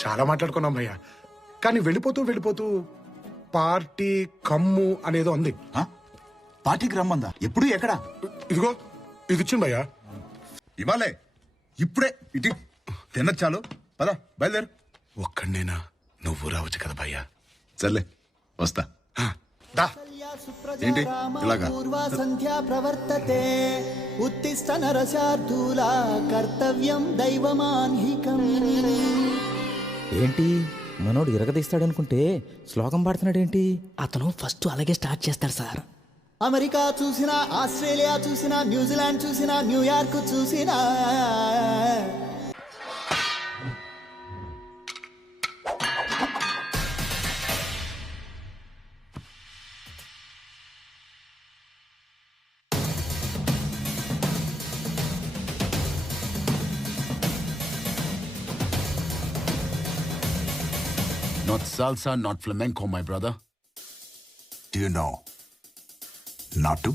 చాలా మాట్లాడుకున్నాం భయ్యా. కానీ వెళ్ళిపోతూ వెళ్ళిపోతూ పార్టీ కమ్ము అనేదో ఉంది. పార్టీకి రమ్మందా? ఎప్పుడు ఎక్కడ? ఇదిగో ఇది ఇచ్చింది భయ్యా. ఇవాళే ఇప్పుడే ఇటు తినచ్చాలు పద బయలుదేరు. ఒక్కడనేనా? నువ్వు రావచ్చు కదా భయ్యా. సర్లే వస్తా. దా. ఏంటి ఇలాగా? సంధ్యా ప్రవర్తతే ఉత్తిష్ట నరశార్దూల కర్తవ్యం దైవమాన్హికం. ఏంటి మనోడు ఇరగదీస్తాడనుకుంటే శ్లోకం పాడుతున్నాడేంటి? అతను ఫస్ట్ అలాగే స్టార్ట్ చేస్తాడు సార్. అమెరికా చూసినా, ఆస్ట్రేలియా చూసినా, న్యూజిలాండ్ చూసినా, న్యూయార్క్ చూసినా, Not salsa, not flamenco, my brother. Do you know not to?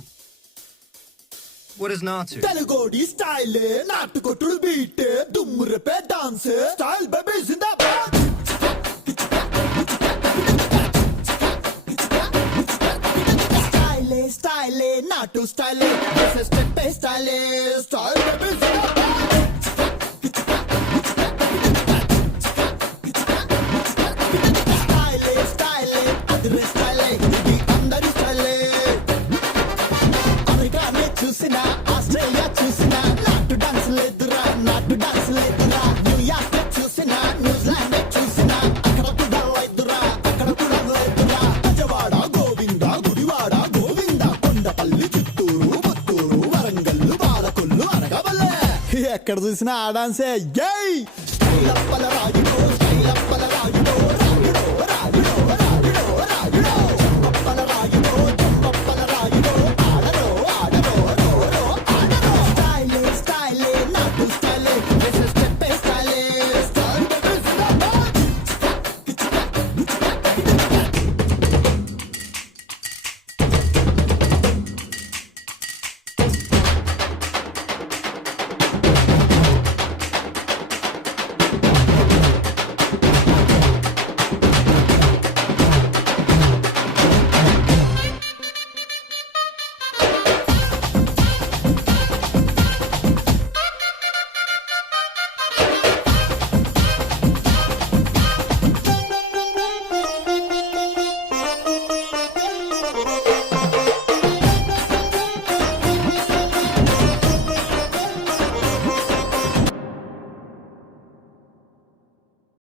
What is not to? తెలుగోడి స్టైల్ నాటుకొట్టుడు బీట్ దుమ్ము రేపే డాన్స్ స్టైల్ బేబీ జిందాబాద్. స్టైలే స్టైలే నాటు స్టైలే స్టెప్ స్టైలే స్టైల్ బేబీ జిందాబాద్. స్టైలే స్టైలే అదిరే స్టైలే ఇది అందరి స్టైలే. అమెరికానే చూసినా, ఆస్ట్రేలియా చూసినా, నాటు డాన్స్ లేదురా, నాటు డాన్స్ లేదురా. న్యూయార్క్ చూసినా, న్యూజిలాండ్ చూసినా, అక్కడ కూడా లేదురా, అక్కడ కూడా లేదురా. విజయవాడ గోవింద, గుడివాడ గోవింద, కొండపల్లి, చిత్తూరు, పుత్తూరు, వరంగల్, పాలకొల్లు, అనకాపల్లె, ఎక్కడ చూసినా ఆ డాన్సే. జై స్టైల్ అప్పల రాజు